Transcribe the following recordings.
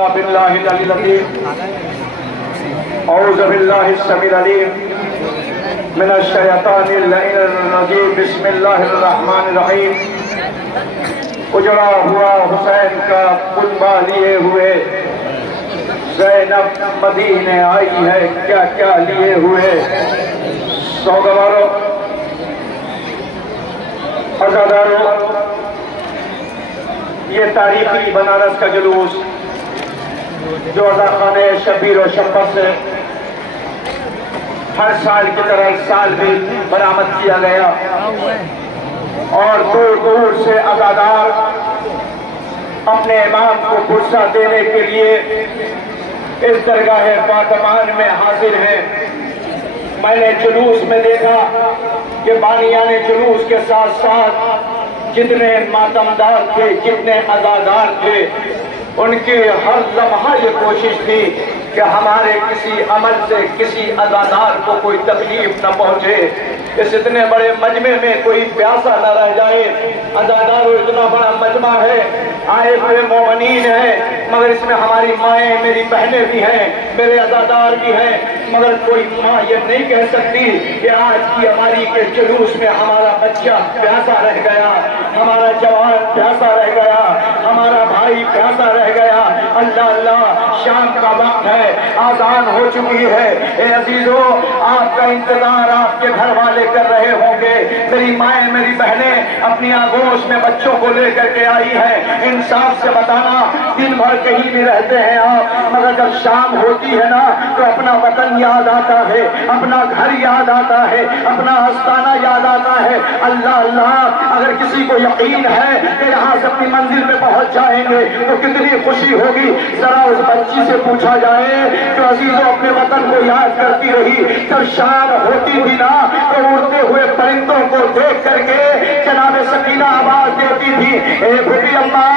تعالیٰ باللہ العلی العظیم اعوذ باللہ السمیع العلیم من الشیطان اللعین الرجیم بسم اللہ الرحمن الرحیم اجڑا ہوا حسین کا کنبہ لیے ہوئے زینب مدینے آئی ہے کیا کیا لیے ہوئے سوگواروں عزاداروں یہ تاریخی بنارس کا جلوس جو عزاخانہ شبیر و شفت سے ہر سال کی طرح اس سال بھی برآمد کیا گیا اور دور دور سے عزادار اپنے امام کو غصہ دینے کے لیے اس درگاہ فاطمان میں حاضر ہیں۔ میں نے جلوس میں دیکھا کہ بانیان جلوس کے ساتھ ساتھ جتنے ماتمدار تھے جتنے عزادار تھے ان کی ہر لمحہ یہ کوشش تھی کہ ہمارے کسی عمل سے کسی عزادار کو کوئی تکلیف نہ پہنچے، اس اتنے بڑے مجمع میں کوئی پیاسا نہ رہ جائے۔ عزاداروں اتنا بڑا مجمع ہے، آئے ہوئے مومنین ہیں، مگر اس میں ہماری مائیں میری بہنیں بھی ہیں، میرے عزادار بھی ہیں، مگر کوئی ماں یہ نہیں کہہ سکتی کہ آج کی ہماری کے جلوس میں ہمارا بچہ پیاسا رہ گیا، ہمارا جوان پیاسا رہ گیا، ہمارا بھائی پیاسا رہ گیا۔ اللہ اللہ، شام کا وقت ہے، آذان ہو چکی ہے۔ اے عزیزو، آپ کا انتظار آپ کے گھر والے کر رہے ہوں گے۔ میری مائیں میری بہنیں اپنی آغوش میں بچوں کو لے کر کے آئی ہیں۔ انصاف سے بتانا، دن بھر کہیں بھی رہتے ہیں آپ، مگر جب شام ہوتی ہے نا تو اپنا وطن یاد آتا ہے، اپنا گھر یاد آتا ہے، اپنا آستانہ یاد آتا ہے۔ اللہ اللہ، اگر کسی کو یقین ہے کہ یہاں سے اپنی منزل پہ پہنچ جائیں گے تو کتنی خوشی ہوگی۔ ذرا اس بچی سے پوچھا جائے کہ عزیزوں اپنے وطن کو یاد کرتی رہی، جب شام ہوتی تھی نا تو اڑتے ہوئے پرندوں کو دیکھ کر کے جناب سکینہ آواز دیتی تھی، اے پھوپھی اماں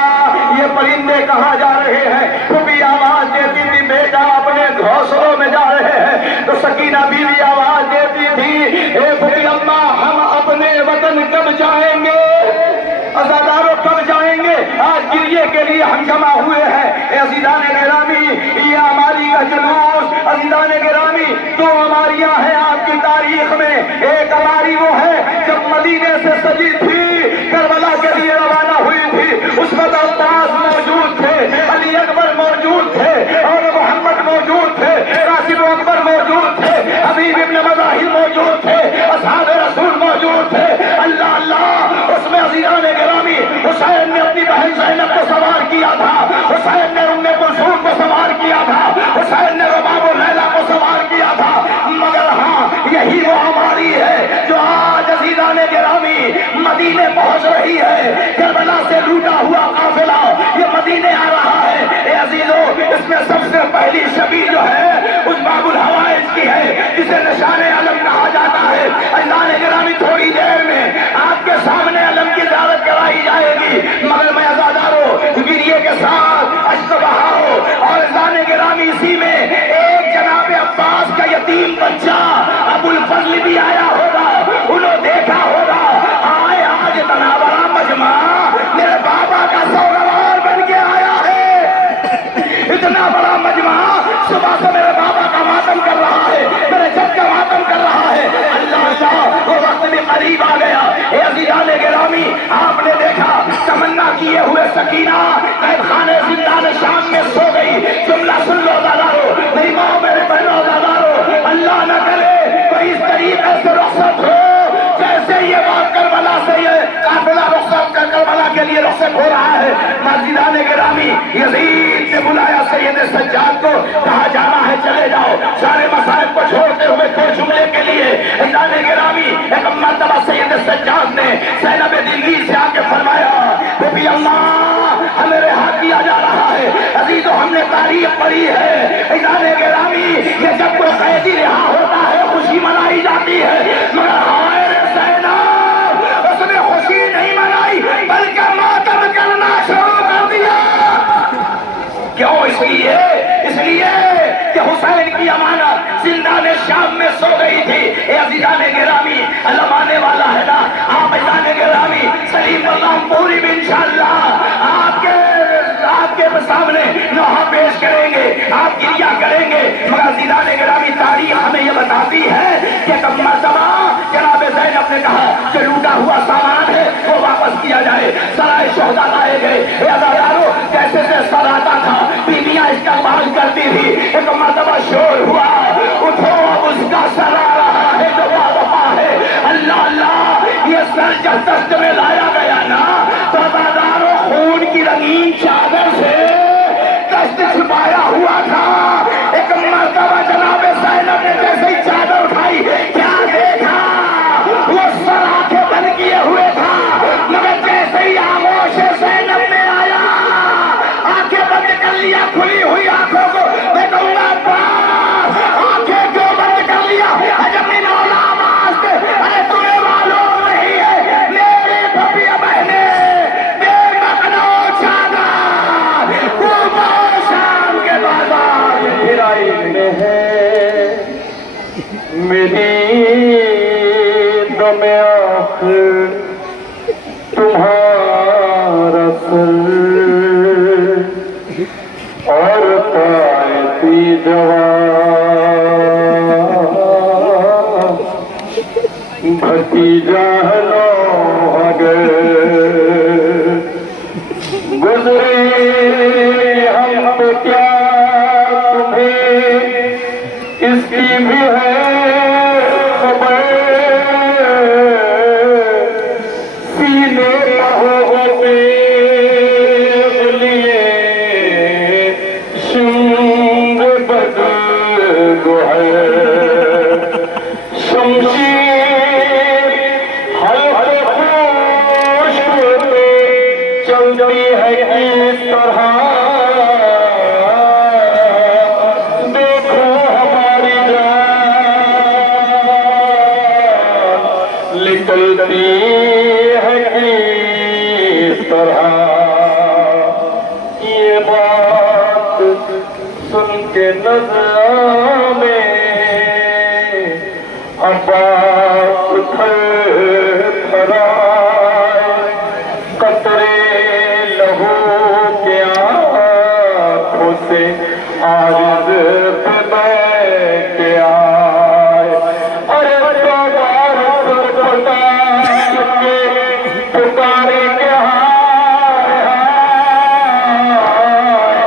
یہ پرندے کہاں جا رہے ہیں؟ پھوپھی آواز دیتی تھی، بیٹا اپنے گھونسلوں میں جا رہے ہیں۔ تو سکینہ بیوی آواز دیتی تھی، اے پھوپھی اماں ہم اپنے وطن کب جائیں گے؟ عزاداروں کب جائیں گے؟ آج گریے کے لیے ہم جمع ہوئے ہیں۔ اے عزیزان گرامی، یہ ہماری جلوس، عزیزان گرامی، دو ہماریاں ہیں آپ کی تاریخ میں۔ ایک ہماری وہ ہے جب مدینے سے سجی تھی، کربلا کے لیے روانہ ہوئی تھی، اس وقت عباس موجود تھے، علی اکبر موجود تھے، اور محمد موجود تھے، قاسم اکبر موجود تھے، حبیب ابن مظاہر موجود تھے، اصحاب رسول موجود تھے۔ اللہ اللہ، اس میں عزیزان گرامی حسین نے اپنی بہن زینب کو سوار کیا تھا، حسین نے ام کلثوم کو سوار کیا تھا، حسین نے رباب و لیلا کو سوار کیا تھا، مگر ہاں یہی وہ ہماری ہے جو آج عزیزان گرامی مدینے پہنچ رہی ہے۔ کربلا سے لوٹا ہوا قافلہ یہ مدینے آ رہا ہے۔ اے عزیزو، اس میں سب سے پہلی شبی جو ہے اس باب الحوائج کی ہے، جسے نشان علم کہا جاتا ہے۔ عزیزان گرامی تھوڑی دیر میں آپ کے سامنے علم کی زیارت کرائی جائے گی، مگر میں عزاداروں گریے کے ساتھ اشک بہاؤ، اور عزیزان گرامی اسی میں ایک جناب عباس کا یتیم بچہ ابو الفضل بھی آیا ہوگا، انہوں دیکھا ہوگا، آئے آج اتنا بڑا مجمع میرے بابا کا سوگوار بن کے آیا ہے، اتنا بڑا مجمع صبح سے میرے بابا کا ماتم کر رہا ہے، میرے جد کا ماتم کر رہا ہے۔ اللہ اللہ، وہ وقت بھی قریب آ گیا۔ اے عزیزان گرامی، آپ نے دیکھا تمنا کیے ہوئے سکینہ قید خانے زندان شام میں سو گئی۔ جملہ سن لو عزادارو، میری ماں میرے بہنوں عزادارو، اللہ نہ کرے کوئی اس طریقے سے رخصت ہو جیسے یہ بات کربلا سے یہ قافلہ رخصت کر کربلا کے لیے رخصت ہو رہا ہے۔ عزیزان گرامی، یزید نے بلایا سید سجاد کو، کہا جانا ہے چلے جاؤ، سارے مسائل کو چھوڑتے ہوئے دو جملے کے لیے۔ عزیزان گرامی، ایک مرتبہ سید سجاد نے زینب دلی سے آ کے فرمایا، پھوپھی اماں ہمیں رہا کیا جا رہا ہے۔ عزیزو، ہم نے تاریخ پڑھی ہے، عزیزان گرامی، کہ جب کوئی قیدی رہا ہوتا ہے خوشی منائی جاتی ہے، مگر ہائے رے زینب، اس نے خوشی نہیں منائی بلکہ ماتم کرنا شروع کر دیا۔ کیوں؟ اس لیے کہ حسین کی امانت زندان شام میں سو گئی تھی۔ اے عزیزان گرامی، علم آنے والا ہے نا، آپ عزیزان گرامی سلیم اللہ پوری میں انشاءاللہ آپ کے سامنے نوحہ پیش آپ گریا کریں گے، مگر عزیزان گرامی تاریخ ہمیں یہ بتاتی ہے کہ کب مرتبہ جناب زینب نے کہا کہ لوٹا ہوا سامان ہے وہ واپس کیا جائے، سرائے شہداء لائے گئے، عزادارو جیسے سے سر آتا تھا بیویاں استقبال کرتی تھی، ایک مرتبہ شور ہوا اٹھو اب اس کا سر آ رہا ہے جو وفا ہے، اللہ اللہ یہ سر جب دست میں لایا گیا نا تو عزادارو خون کی رنگین چادر سے دست چھپایا ہوا تھا، ایک مرتبہ جناب زینب نے جیسے ہی چادر اٹھائی کیا دیکھا وہ سر آنکھیں بند کیے ہوئے تھا، مگر جیسے ہی آغوش زینب میں آیا آنکھیں بند کر لیا، کھلی ہوئی آنکھوں کو میں کہوں گا باپ آنکھیں کیوں بند کر لیا، عجب من اولا آواز دے، ارے تمہیں معلوم نہیں ہے میری بھبیا بہنیں بے مقنع چادر وہ شام کے بازار میں پھرائی میں ہے، میری دم آخر تمہارا سر اور پائتی جوان بھتیجا لو اگر گزرے ہم تو کیا تمہیں اس کی بھی ہے خبر، سینے لہو پہ لیے شنگ بد گوہر، شمشیر حلق خوش پہ چلتی ہے اس طرح، دیکھو ہماری جان نکلتی ہے کس طرح، یہ بات سن کے نظر میں عباس تھر تھرائے، قطرے لہو کے آنکھوں سے عارض پہ بیٹھ کے آئے، ارے دوبار سر پٹا کے پکارے کے ہائے ہائے،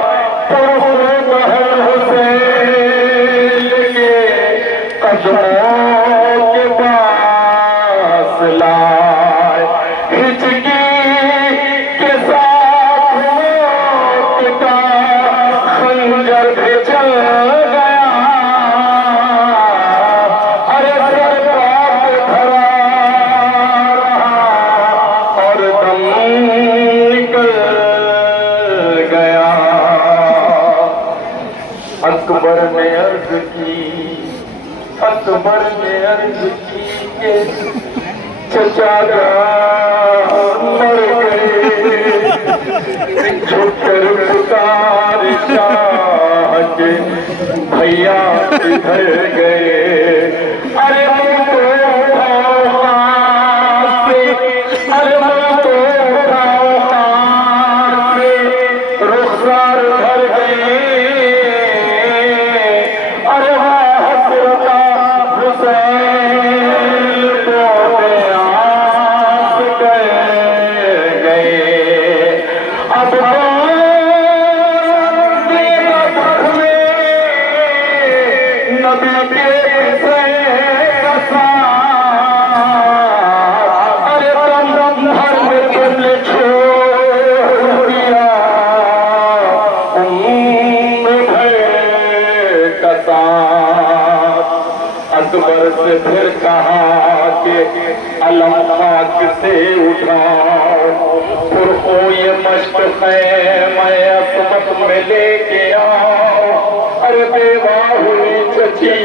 پرسے بہر حسین کے قدموں کے پاس لائے، ہچکی کے ساتھ موت کا خنجر بھی چل گیا، ارے سر پاپ دھرا رہا اور دم نکل گیا، اکبر نے عرض کی، اکبر نے عرض کی کہ چچا جان مر گئے، جھک کر پکار شاہ کے بھیا کدھر گئے، ارے میں تو اٹھاؤ ہاتھ سے، ارے میں تو اٹھاؤ ہاتھ سے، رخسار بھر گئے، ارے حسرت حسین کو آس گئے، اب نبی کے ارے تم گھر میں تم نے چھوڑ دیا کا ساتھ، اکبر سے پھر کہا کہ علم خاک سے اٹھاؤ، پرخو یہ مشق خیمہ عصمت میں لے کے آؤ، ارے بیوہ ہوئی چچی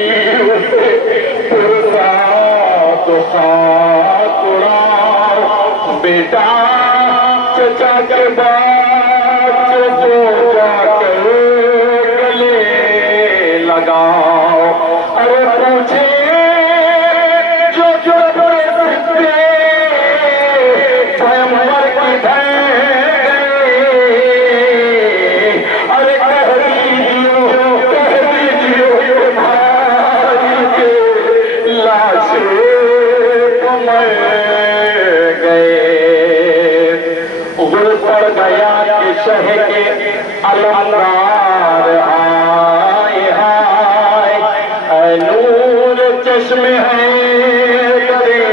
اسے پرسا تو خاک اڑاؤ، بیٹا چچا کے بعد جو جا کر گلے لگاؤ، ارے پوچھے جو جو سکتے پیغمبر کی بہن، ارے کہہ دیجیے ہائے ہائے اے نور چشم ہے کرے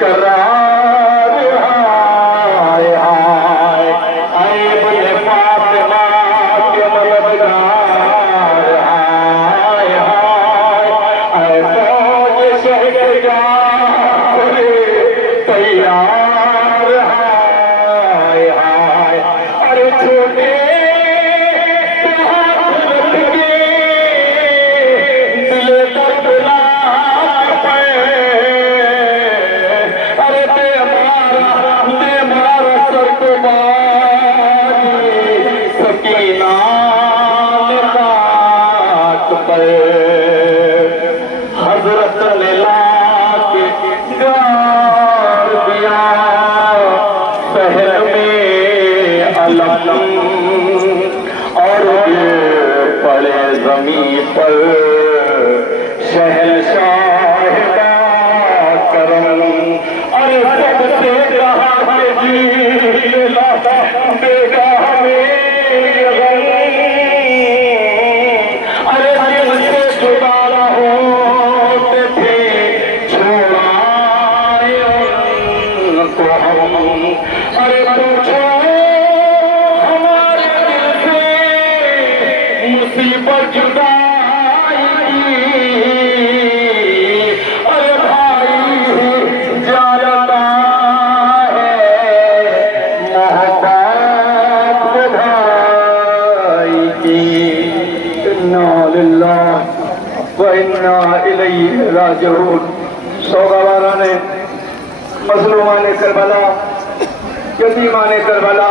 قرار ہائے ہائے اے ابن فاطمہ کے مددگار ہائے ہائے اے فوج شہنشاہ تیار ہائے ہائے ارے چھوٹے حضرت نے لا کے گار دیا شہر میں علم اور یہ پڑے زمین پر شہنشاہ کا کرم ارے سب سے کہا کہ جی لاتا بیگا ہمیں ارے پوچھو ہمارے دل سے مصیبت جدائی کی ارے بھائی جانتا ہے محبت بھائی کی انا للہ و انا الیہ راجعون سوگواران مظلومان کربلا یتیمان کربلا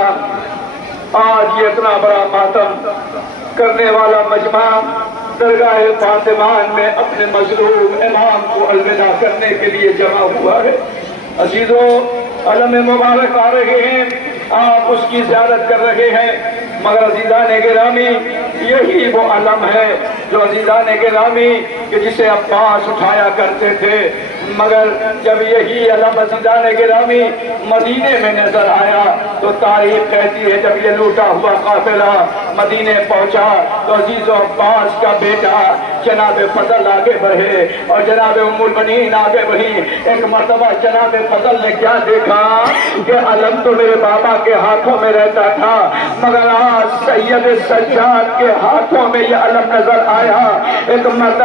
آج یہ اتنا بڑا ماتم کرنے والا مجمع درگاہ فاطمان میں اپنے مظلوم امام کو الوداع کرنے کے لیے جمع ہوا ہے۔ عزیزو علم مبارک آ رہے ہیں، آپ اس کی زیارت کر رہے ہیں، مگر عزیزان گرامی یہی وہ علم ہے جو عزیزان گرامی کہ جسے عباس اٹھایا کرتے تھے، مگر جب یہی علم عزیزان گرامی مدینے میں نظر آیا تو تاریخ کہتی ہے جب یہ لوٹا ہوا قافلہ مدینے پہنچا تو عزیز و عباس کا بیٹا جناب فضل آگے بڑھے اور جناب ام المؤمنین آگے بڑھی۔ ایک مرتبہ جناب فضل نے کیا دیکھا کہ علم تو میرے بابا کے ہاتھوں میں رہتا تھا، مگر آج سید سجاد کے ہاتھوں میں یہ علم نظر آیا۔ ایک مرتبہ